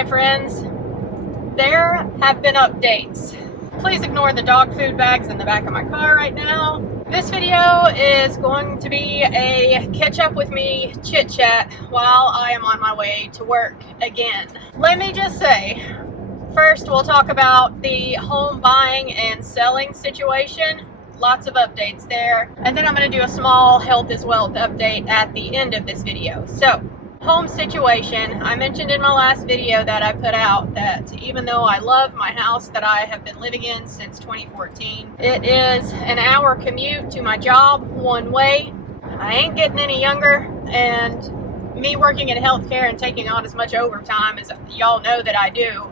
Hi friends, there have been updates. Please ignore the dog food bags in the back of my car right now. This video is going to be a catch up with me chit chat while I am on my way to work again. Let me just say, first we'll talk about the home buying and selling situation. Lots of updates there. And then I'm going to do a small health is wealth update at the end of this video. So, home situation. I mentioned in my last video that I put out that even though I love my house that I have been living in since 2014, it is an hour commute to my job one way. I ain't getting any younger, and me working in healthcare and taking on as much overtime as y'all know that I do,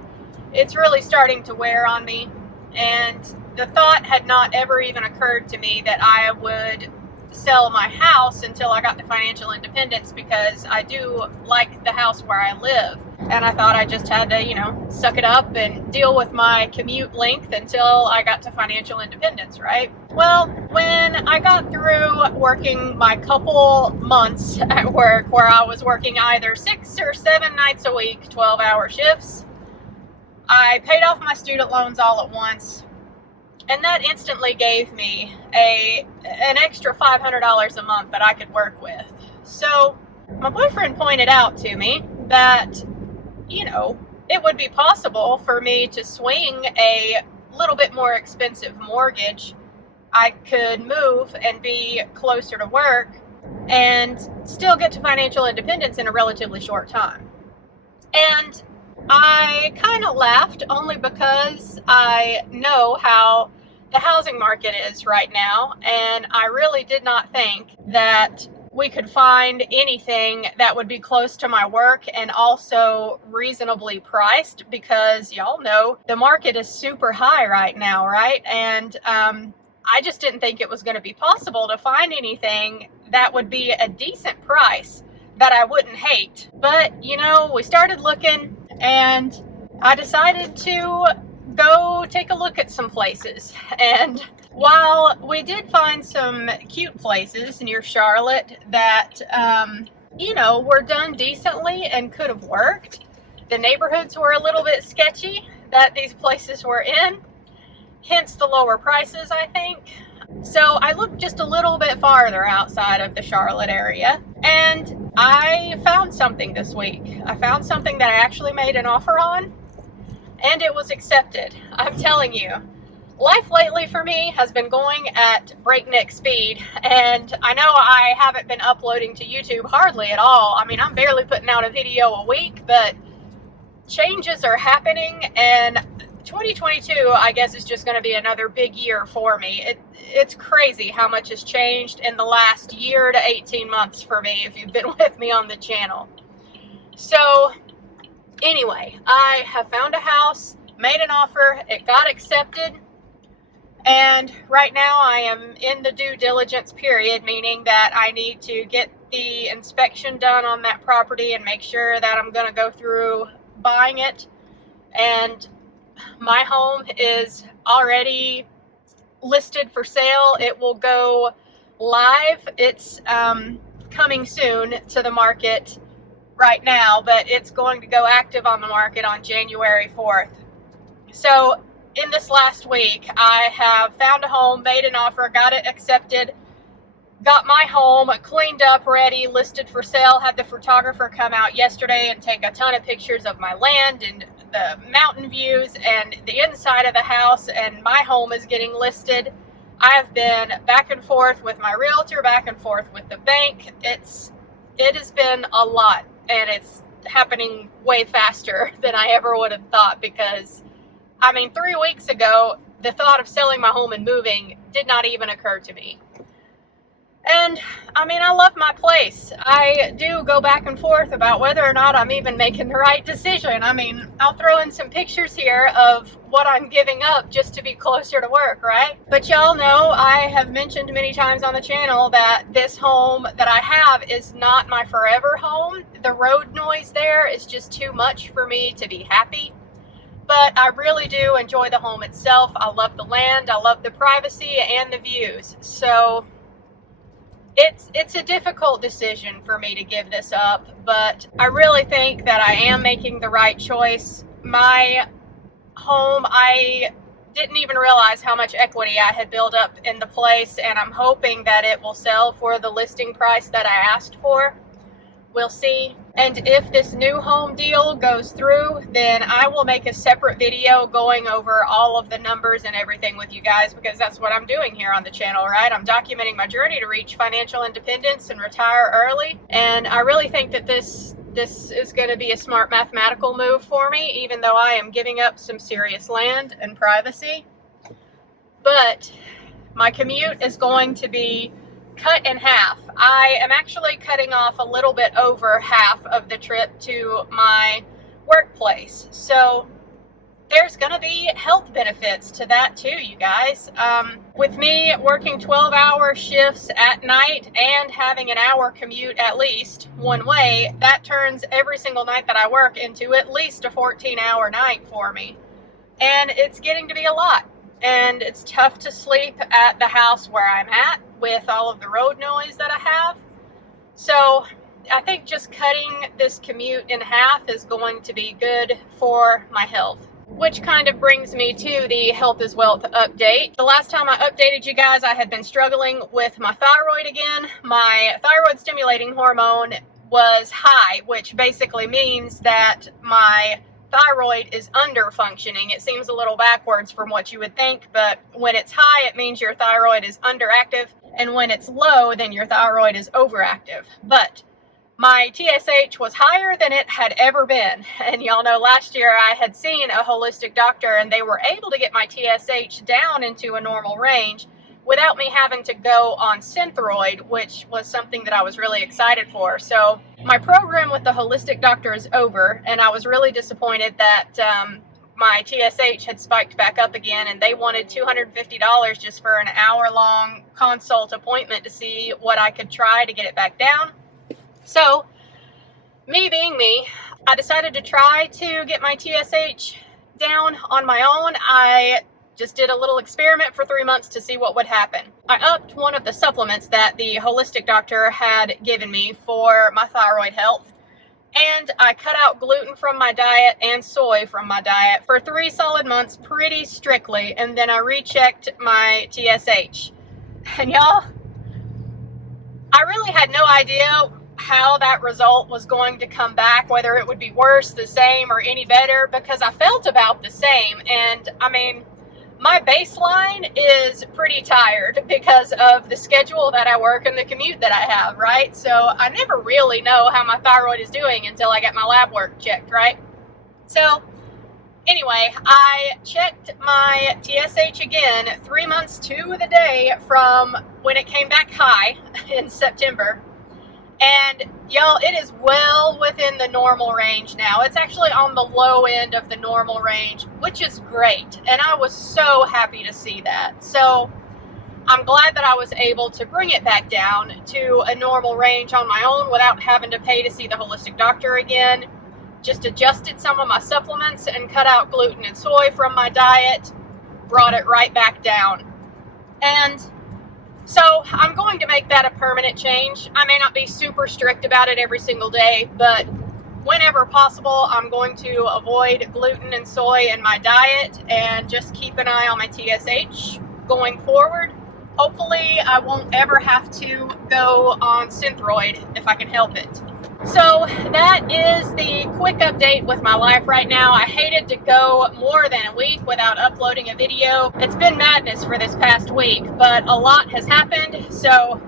it's really starting to wear on me. And the thought had not ever even occurred to me that I would sell my house until I got to financial independence, because I do like the house where I live. And I thought I just had to, suck it up and deal with my commute length until I got to financial independence, right? Well, when I got through working my couple months at work where I was working either 6 or 7 nights a week, 12-hour shifts, I paid off my student loans all at once. And that instantly gave me an extra $500 a month that I could work with. So my boyfriend pointed out to me that, it would be possible for me to swing a little bit more expensive mortgage. I could move and be closer to work and still get to financial independence in a relatively short time. And I kind of laughed, only because I know how the housing market is right now, and I really did not think that we could find anything that would be close to my work and also reasonably priced, because y'all know the market is super high right now, right? And I just didn't think it was going to be possible to find anything that would be a decent price that I wouldn't hate. But, we started looking, and I decided to go take a look at some places. And while we did find some cute places near Charlotte that, were done decently and could have worked, the neighborhoods were a little bit sketchy that these places were in, hence the lower prices, I think. So I looked just a little bit farther outside of the Charlotte area, and I found something this week. I found something that I actually made an offer on, and it was accepted. I'm telling you, life lately for me has been going at breakneck speed, and I know I haven't been uploading to YouTube hardly at all. I mean, I'm barely putting out a video a week, but changes are happening, and 2022, I guess, is just going to be another big year for me. It's crazy how much has changed in the last year to 18 months for me, if you've been with me on the channel. So, anyway, I have found a house, made an offer, it got accepted, and right now I am in the due diligence period, meaning that I need to get the inspection done on that property and make sure that I'm going to go through buying it. And my home is already listed for sale. It will go live. It's coming soon to the market right now, but it's going to go active on the market on January 4th. So in this last week, I have found a home, made an offer, got it accepted, got my home cleaned up, ready, listed for sale, had the photographer come out yesterday and take a ton of pictures of my land and the mountain views and the inside of the house, and my home is getting listed. I have been back and forth with my realtor, back and forth with the bank. It has been a lot, and it's happening way faster than I ever would have thought, because 3 weeks ago, the thought of selling my home and moving did not even occur to me. And, I love my place. I do go back and forth about whether or not I'm even making the right decision. I'll throw in some pictures here of what I'm giving up just to be closer to work, right? But y'all know, I have mentioned many times on the channel that this home that I have is not my forever home. The road noise there is just too much for me to be happy. But I really do enjoy the home itself. I love the land, I love the privacy and the views. So it's a difficult decision for me to give this up, but I really think that I am making the right choice. My home, I didn't even realize how much equity I had built up in the place, and I'm hoping that it will sell for the listing price that I asked for. We'll see. And if this new home deal goes through, then I will make a separate video going over all of the numbers and everything with you guys, because that's what I'm doing here on the channel, right? I'm documenting my journey to reach financial independence and retire early. And I really think that this is going to be a smart mathematical move for me, even though I am giving up some serious land and privacy. But my commute is going to be cut in half. I am actually cutting off a little bit over half of the trip to my workplace. So there's going to be health benefits to that too, you guys. With me working 12-hour shifts at night and having an hour commute at least one way, that turns every single night that I work into at least a 14-hour night for me. And it's getting to be a lot. And it's tough to sleep at the house where I'm at with all of the road noise that I have. So I think just cutting this commute in half is going to be good for my health. Which kind of brings me to the Health is Wealth update. The last time I updated you guys, I had been struggling with my thyroid again. My thyroid stimulating hormone was high, which basically means that my thyroid is under functioning. It seems a little backwards from what you would think, but when it's high, it means your thyroid is underactive, and when it's low, then your thyroid is overactive. But my TSH was higher than it had ever been, and y'all know last year I had seen a holistic doctor, and they were able to get my TSH down into a normal range without me having to go on Synthroid, which was something that I was really excited for. So my program with the holistic doctor is over, and I was really disappointed that my TSH had spiked back up again, and they wanted $250 just for an hour-long consult appointment to see what I could try to get it back down. So, me being me, I decided to try to get my TSH down on my own. I just did a little experiment for 3 months to see what would happen. I upped one of the supplements that the holistic doctor had given me for my thyroid health, and I cut out gluten from my diet and soy from my diet for 3 solid months pretty strictly, and then I rechecked my TSH. And y'all, I really had no idea how that result was going to come back, whether it would be worse, the same, or any better, because I felt about the same. And I mean, my baseline is pretty tired because of the schedule that I work and the commute that I have, right? So I never really know how my thyroid is doing until I get my lab work checked, right? So anyway, I checked my TSH again 3 months to the day from when it came back high in September. And y'all, it is well within the normal range now. It's actually on the low end of the normal range, which is great. And I was so happy to see that. So I'm glad that I was able to bring it back down to a normal range on my own without having to pay to see the holistic doctor again. Just adjusted some of my supplements and cut out gluten and soy from my diet, brought it right back down. And so I'm going to make that a permanent change. I may not be super strict about it every single day, but whenever possible, I'm going to avoid gluten and soy in my diet and just keep an eye on my TSH going forward. Hopefully, I won't ever have to go on Synthroid if I can help it. So that is the quick update with my life right now. I hated to go more than a week without uploading a video. It's been madness for this past week, but a lot has happened. So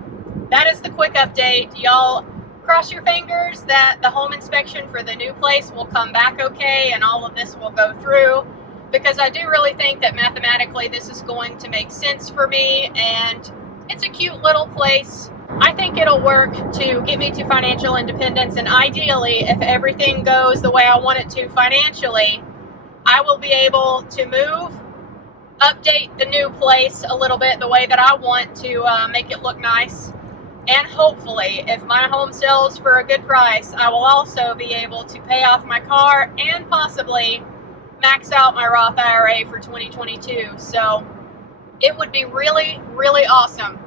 that is the quick update. Y'all cross your fingers that the home inspection for the new place will come back okay and all of this will go through, because I do really think that mathematically this is going to make sense for me, and it's a cute little place. I think it'll work to get me to financial independence, and ideally, if everything goes the way I want it to financially, I will be able to move, update the new place a little bit the way that I want to make it look nice, and hopefully, if my home sells for a good price, I will also be able to pay off my car and possibly max out my Roth IRA for 2022. So it would be really, really awesome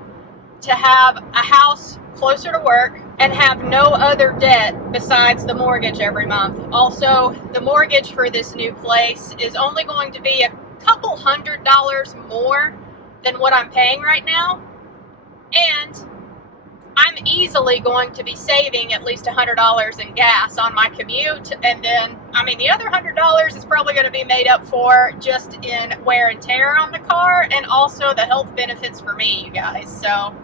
to have a house closer to work and have no other debt besides the mortgage every month. Also, the mortgage for this new place is only going to be a couple $100 more than what I'm paying right now, and I'm easily going to be saving at least $100 in gas on my commute, and then, I mean, the other $100 is probably going to be made up for just in wear and tear on the car, and also the health benefits for me, you guys. So,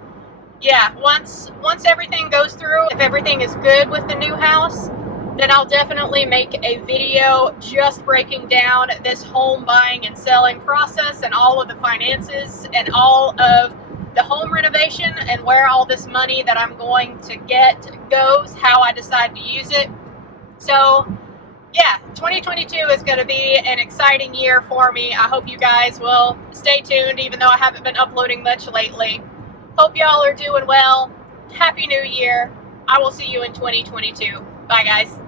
yeah, once everything goes through, if everything is good with the new house, then I'll definitely make a video just breaking down this home buying and selling process and all of the finances and all of the home renovation and where all this money that I'm going to get goes, how I decide to use it. So yeah, 2022 is going to be an exciting year for me. I hope you guys will stay tuned, even though I haven't been uploading much lately. Hope y'all are doing well. Happy New Year. I will see you in 2022. Bye guys.